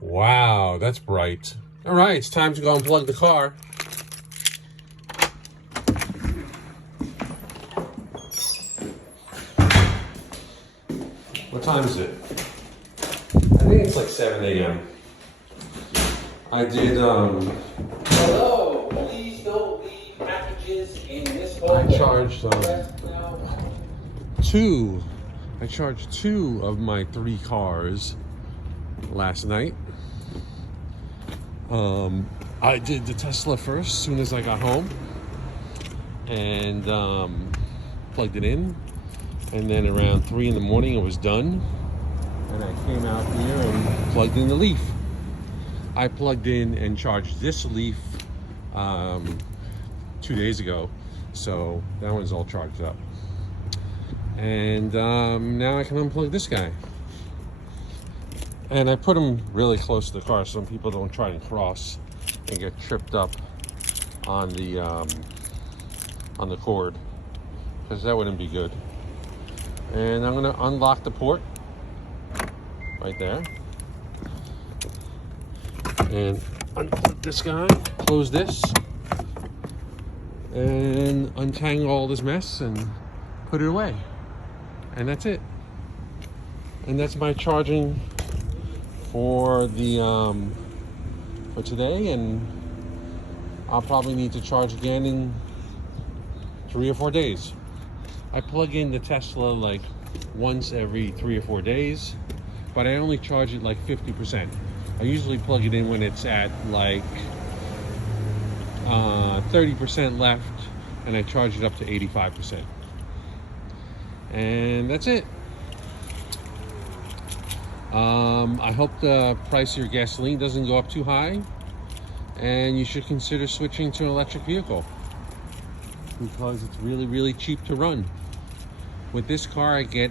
Wow, that's bright. All right, it's time to go unplug the car. What time is it? I think it's like 7 a.m. I did, Hello, please don't leave packages in this hallway. I charged, two of my 3 cars last night. I did the Tesla first, as soon as I got home, and plugged it in, and then around 3 in the morning it was done, and I came out here and plugged in the Leaf. I plugged in and charged this Leaf 2 days ago, so that one's all charged up, and now I can unplug this guy. And I put them really close to the car so people don't try and cross and get tripped up on the cord, because that wouldn't be good. And I'm gonna unlock the port right there and unplug this guy, close this, and untangle all this mess and put it away. And that's it. And that's my charging for the for today, and I'll probably need to charge again in 3 or 4 days. I plug in the Tesla like once every 3 or 4 days, but I only charge it like 50%. I usually plug it in when it's at like 30% left, and I charge it up to 85%. And that's it. I hope the price of your gasoline doesn't go up too high, and you should consider switching to an electric vehicle, because it's really, really cheap to run. With this car, I get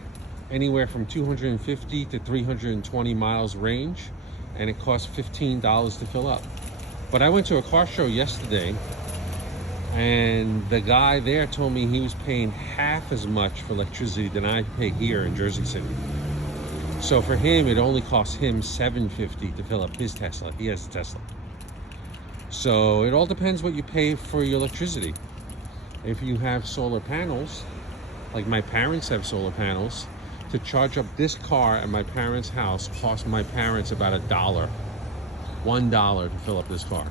anywhere from 250 to 320 miles range, and it costs $15 to fill up. But I went to a car show yesterday, and the guy there told me he was paying half as much for electricity than I pay here in Jersey City. So for him, it only costs him $7.50 to fill up his Tesla. He has a Tesla. So it all depends what you pay for your electricity. If you have solar panels, like my parents have solar panels, to charge up this car at my parents' house cost my parents about $1 to fill up this car.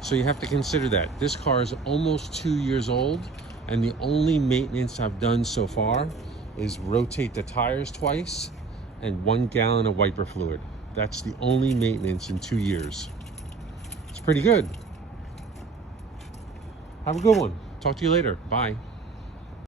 So you have to consider that. This car is almost 2 years old, and the only maintenance I've done so far is rotate the tires twice and 1 gallon of wiper fluid. That's the only maintenance in 2 years. It's pretty good. Have a good one. Talk to you later. Bye.